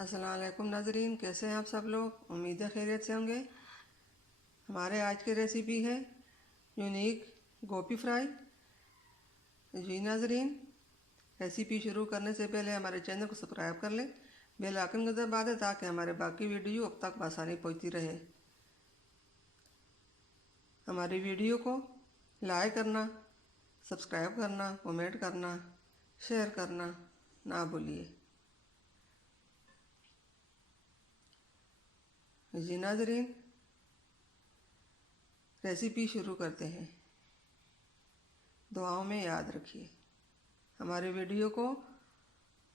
अस्सलाम वालेकुम नाजरीन, कैसे हैं आप सब लोग। उम्मीद है खैरियत से होंगे। हमारे आज की रेसिपी है यूनिक गोभी फ्राई। जी नाजरीन, रेसिपी शुरू करने से पहले हमारे चैनल को सब्सक्राइब कर लें, बेल आइकन को दबा दें ताकि हमारे बाकी वीडियो अब तक आसानी पहुंचती रहे। हमारी वीडियो को लाइक करना, सब्सक्राइब करना, कमेंट करना, शेयर करना ना भूलिए। जी नाजरीन, रेसिपी शुरू करते हैं। दुआओं में याद रखिए, हमारे वीडियो को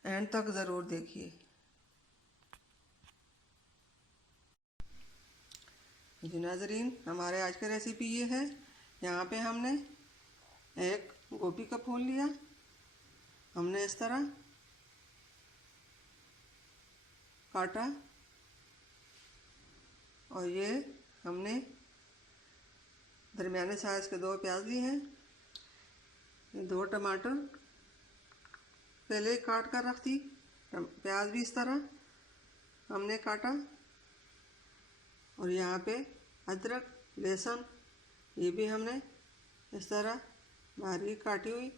एंड तक ज़रूर देखिए। जी नाजरीन, हमारे आज का रेसिपी ये है। यहाँ पे हमने एक गोभी का फूल लिया, हमने इस तरह काटा, और ये हमने दरमियाने साइज़ के 2 प्याज लिए हैं, 2 टमाटर पहले काट कर रख दी। प्याज भी इस तरह हमने काटा, और यहाँ पे अदरक लहसुन ये भी हमने इस तरह बारीक काटी हुई।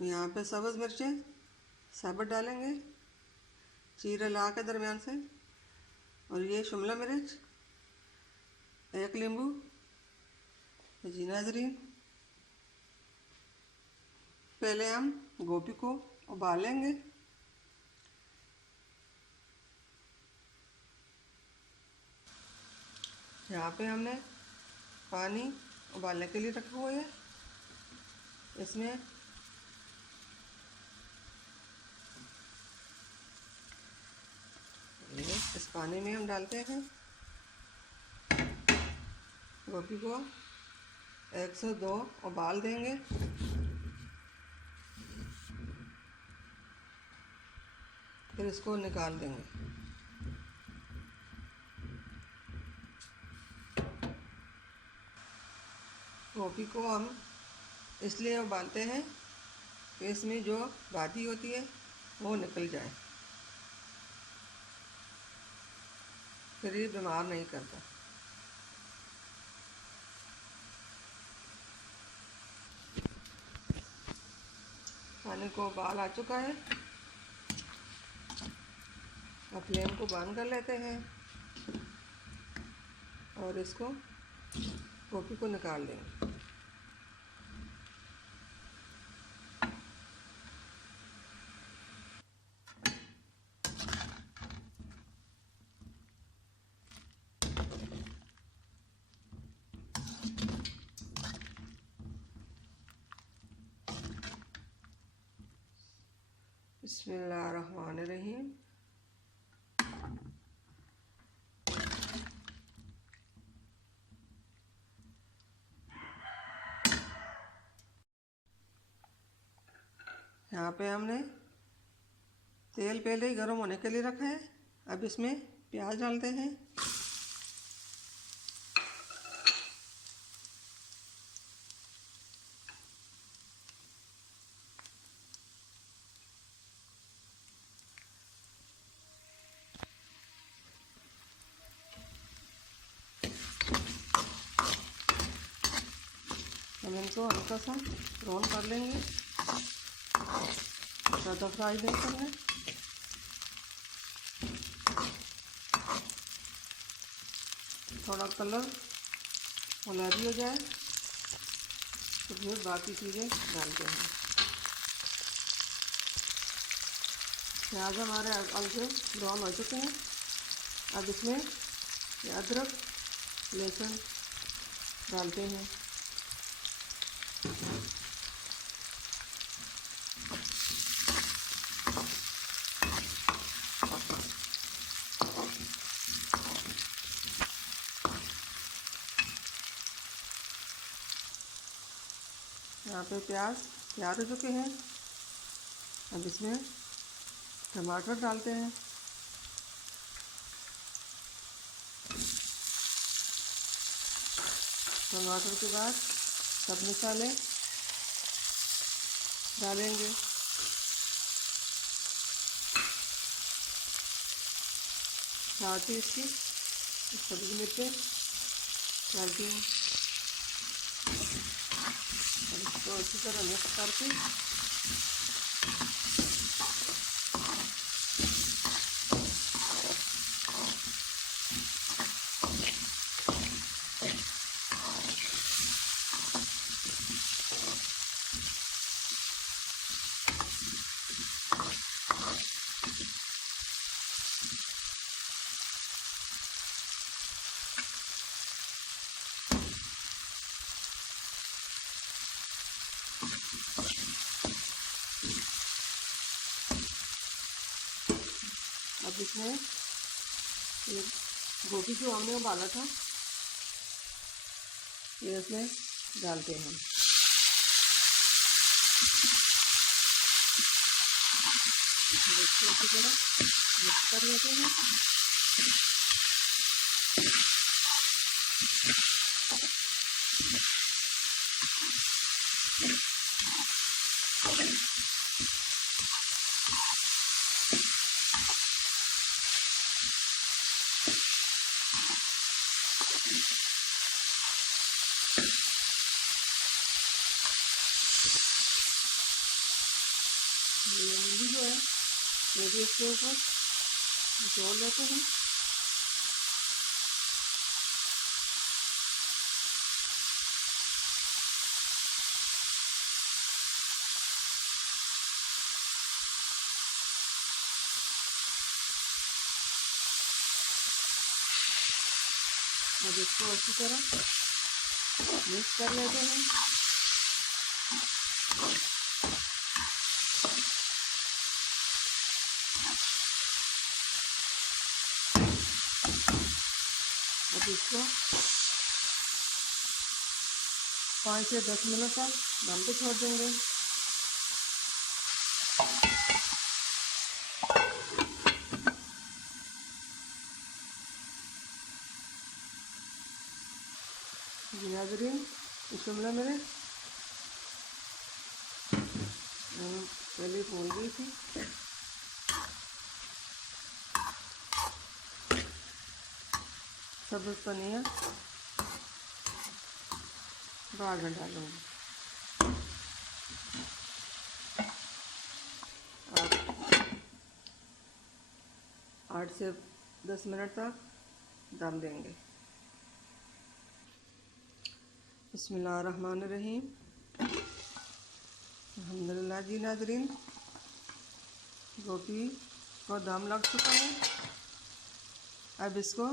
यहाँ पे सब्ज़ मिर्चें साबुत डालेंगे चीरा ला के दरमियान से, और ये शिमला मिर्च, 1 नींबू। जी नाजरीन, पहले हम गोभी को उबालेंगे। यहाँ पे हमने पानी उबालने के लिए रखा हुआ है। इसमें इस पानी में हम डालते हैं गोभी को, 1 से 2 उबाल देंगे। फिर इसको निकाल देंगे। गोभी को हम इसलिए उबालते हैं कि इसमें जो गादी होती है वो निकल जाए, फिर ये बीमार नहीं करता। पानी को उबाल आ चुका है, अब फ्लेम को बंद कर लेते हैं और इसको गोभी को निकाल देंगे। बिस्मिल्लाहिर्रहमानिर्रहीम। यहाँ पे हमने तेल पहले ही गर्म होने के लिए रखा है। अब इसमें प्याज डालते हैं। हम इनको हल्का सा ब्राउन कर लेंगे, ज़्यादा फ्राई नहीं करना। थोड़ा कलर गुलाबी हो जाए तो फिर बाकी चीज़ें डालते हैं। प्याज हमारे हल्के ब्राउन हो चुके हैं। अब इसमें अदरक लहसुन डालते हैं। यहाँ पे प्याज तैयार हो चुके हैं। अब इसमें टमाटर डालते हैं। टमाटर के बाद सब मसाले डालेंगे। साथ ही इसकी सब्जी मिर्चें डालती हूँ और इसको अच्छी तरह मिक्स करके अब इसमें ये गोभी जो हमने उबाला था ये इसमें डालते हैं। अच्छी तरह मिक्स कर लेते हैं। ये मूली जो है ये भी इसके ऊपर निचोड़ लेते हैं। अब इसको अच्छी तरह मिक्स कर लेते हैं। अब इसको 5 से 10 मिनट तक दम पे छोड़ देंगे। नाज़रीन शिमला मिर्च पहले भून गई थी। सब्ज़ धनिया बाद में डालूंगी और 8 से 10 मिनट तक दम देंगे। बिस्मिल्लाहिर्रहमानिर्रहीम। अल्हम्दुलिल्लाह जी नाज़रीन, गोभी को दम लग चुका है। अब इसको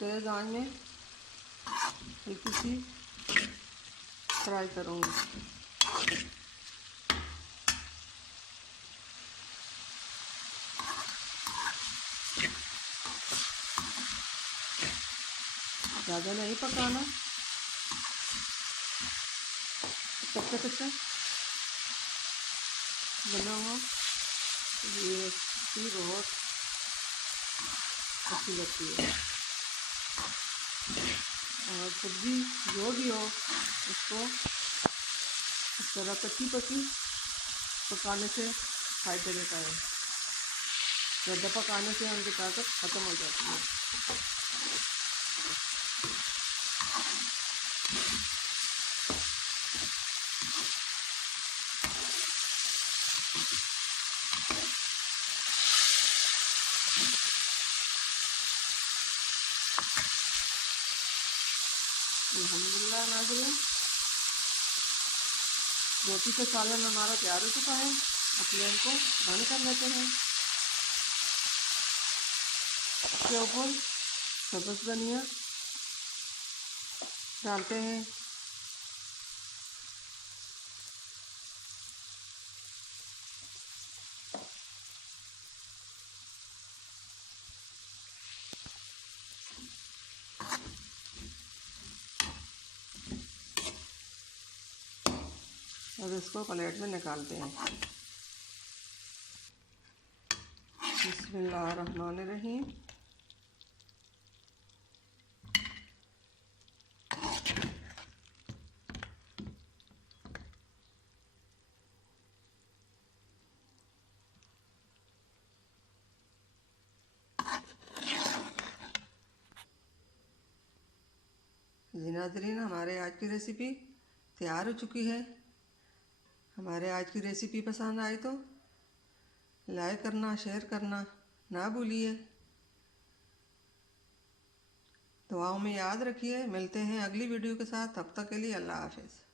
तेज़ आंच में हल्की सी फ्राई करूँगी। ज़्यादा नहीं पकाना, कच्चा कच्चा बना हुआ ये भी बहुत अच्छी लगती है। और सब्ज़ी जो भी हो उसको इस तरह कच्ची पकी पकाने से फ़ायदा देता है। ज़्यादा पकाने से उनकी ताकत ख़त्म हो जाती है। अल्हम्दुलिल्लाह नाज़रीन, रोटी का सालन हमारा तैयार हो चुका है। अब फ्लेम को बंद कर लेते हैं। इसके ऊपर सब्ज़ धनिया डालते हैं। और इसको प्लेट में निकालते हैं। बिस्मिल्लाहिर्रहमानिर्रहीम। जी नाज़रीन, हमारे आज की रेसिपी तैयार हो चुकी है। हमारे आज की रेसिपी पसंद आए तो लाइक करना, शेयर करना ना भूलिए। दुआओं में याद रखिए। मिलते हैं अगली वीडियो के साथ। तब तक के लिए अल्लाह हाफिज़।